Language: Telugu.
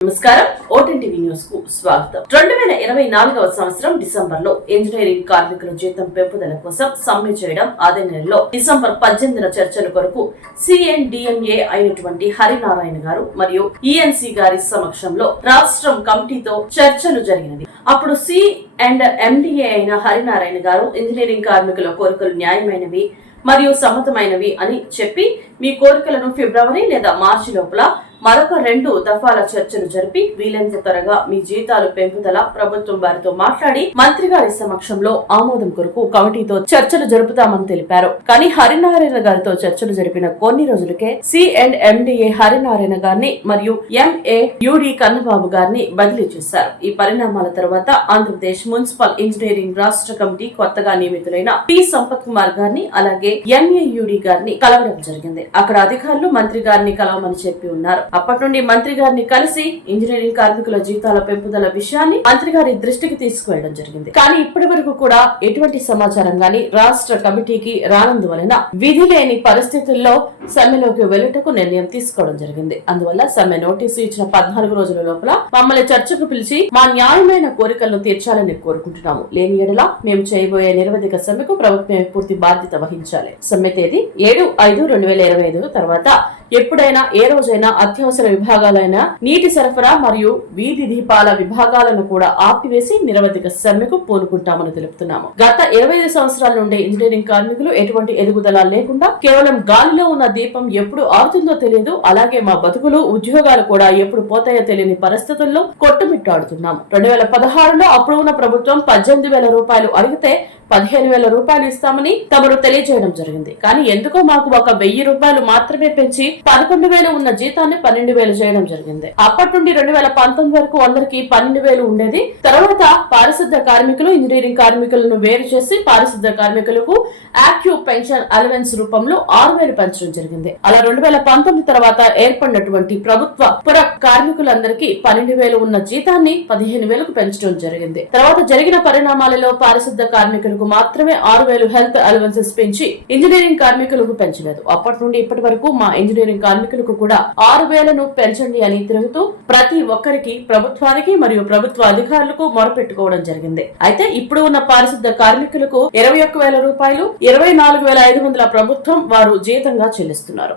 నమస్కారం. ఓటెన్ టీవీ న్యూస్కు స్వాగతం. రెండు వేల ఇరవై నాలుగవ సంవత్సరం డిసెంబర్లో ఇంజనీరింగ్ కార్మికుల జీతం పెంపుదల కోసం సమ్మె చేయడం అదే నెలలో డిసెంబర్ పద్దెనిమిదిన చర్చల కొరకు సిఎన్డిఎంఏ అయినటువంటి హరినారాయణ గారు మరియు ఈఎన్సి గారి సమక్షంలో రాష్ట్రం కమిటీతో చర్చలు జరిగినది. అప్పుడు సి అండ్ ఎండిఏ అయిన హరినారాయణ గారు ఇంజనీరింగ్ కార్మికుల కోరికలు న్యాయమైనవి మరియు సమ్మతమైనవి అని చెప్పి మీ కోరికలను ఫిబ్రవరి లేదా మార్చి లోపల మరొక రెండు దఫాల చర్చలు జరిపి వీలైనంత త్వరగా మీ జీతాలు పెంపుదల ప్రభుత్వం వారితో మాట్లాడి మంత్రి గారి సమక్షంలో ఆమోదం కొరకు కమిటీతో చర్చలు జరుపుతామని తెలిపారు. కానీ హరినారాయణ గారితో చర్చలు జరిపిన కొన్ని రోజులకే సి అండ్ ఎండిఏ హరినారాయణ గారిని మరియు ఎంఏ యుడి కన్నబాబు గారిని బదిలీ చేశారు. ఈ పరిణామాల తర్వాత ఆంధ్రప్రదేశ్ మున్సిపల్ ఇంజనీరింగ్ రాష్ట్ర కమిటీ కొత్తగా నియమితులైన పి సంపత్ కుమార్ గారిని అలాగే ఎంఏయుడి గారిని కలవడం జరిగింది. అక్కడ అధికారులు మంత్రి గారిని కలవమని చెప్పి ఉన్నారు. అప్పటి నుండి మంత్రి గారిని కలిసి ఇంజనీరింగ్ కార్మికుల జీతాల పెంపుదల విషయాన్ని మంత్రి గారి దృష్టికి తీసుకువెళ్ళడం జరిగింది. కానీ ఇప్పటి వరకు కూడా ఎటువంటి సమాచారం గాని రాష్ట్ర కమిటీకి రానందువలన విధి లేని పరిస్థితుల్లో సమ్మెలోకి వెళ్ళటకు నిర్ణయం తీసుకోవడం జరిగింది. అందువల్ల సమ్మె నోటీసు ఇచ్చిన పద్నాలుగు రోజుల లోపల మమ్మల్ని చర్చకు పిలిచి మా న్యాయమైన కోరికలను తీర్చాలని కోరుకుంటున్నాము. లేని ఎడల మేము చేయబోయే నిరవధిక సమ్మెకు ప్రభుత్వమే పూర్తి బాధ్యత వహించాలి. సమ్మె తేదీ ఏడు ఐదు రెండు వేల ఇరవై ఐదు తర్వాత ఎప్పుడైనా ఏ రోజైనా అత్యవసర విభాగాలైన నీటి సరఫరా మరియు వీధి దీపాల విభాగాలను కూడా ఆపివేసి నిరవధిక సమ్మెకు పూనుకుంటామని తెలుపుతున్నాము. గత ఇరవై ఐదు సంవత్సరాల నుండి ఇంజనీరింగ్ కార్మికులు ఎటువంటి ఎదుగుదల లేకుండా కేవలం గాలిలో ఉన్న దీపం ఎప్పుడు ఆరుతుందో తెలియదు అలాగే మా బతుకులు ఉద్యోగాలు కూడా ఎప్పుడు పోతాయో తెలియని పరిస్థితుల్లో కొట్టుమిట్టాడుతున్నాము. రెండు వేల పదహారులో అప్పుడు ఉన్న ప్రభుత్వం పద్దెనిమిది వేల రూపాయలు అడిగితే పదిహేను వేల రూపాయలు ఇస్తామని తమరు తెలియజేయడం జరిగింది. కానీ ఎందుకో మాకు ఒక వెయ్యి రూపాయలు మాత్రమే పెంచి పదకొండు వేలు ఉన్న జీతాన్ని పన్నెండు వేలు చేయడం జరిగింది. అప్పటి నుండి రెండు వేల పంతొమ్మిది వరకు అందరికి పన్నెండు వేలు ఉండేది. తర్వాత పారిశుద్ధ కార్మికులు ఇంజనీరింగ్ కార్మికులను వేరు చేసి పారిశుద్ధ కార్మికులకు యాక్టివ్ పెన్షన్ అలవెన్స్ రూపంలో ఆరు వేలు పెంచడం జరిగింది. అలా రెండు వేల పంతొమ్మిది తర్వాత ఏర్పడినటువంటి ప్రభుత్వ పుర కార్మికులందరికీ పన్నెండు వేలు ఉన్న జీతాన్ని పదిహేను వేలకు పెంచడం జరిగింది. తర్వాత జరిగిన పరిణామాలలో పారిశుద్ధ కార్మికులకు మాత్రమే ఆరు వేలు హెల్త్ అలవెన్సెస్ పెంచి ఇంజనీరింగ్ కార్మికులకు పెంచలేదు అప్పటి నుండి ఇప్పటి వరకు మా ఇంజనీరింగ్ కార్మికులకు కూడా ఆరు వేలను పెంచండి అని తిరుగుతూ ప్రతి ఒక్కరికి ప్రభుత్వానికి మరియు ప్రభుత్వ అధికారులకు మొరపెట్టుకోవడం జరిగింది. అయితే ఇప్పుడు ఉన్న పారిశుద్ధ కార్మికులకు ఇరవై ఒక్క వేల రూపాయలు ఇరవై నాలుగు వేల ఐదు వందల ప్రభుత్వం వారు జీతంగా చెల్లిస్తున్నారు.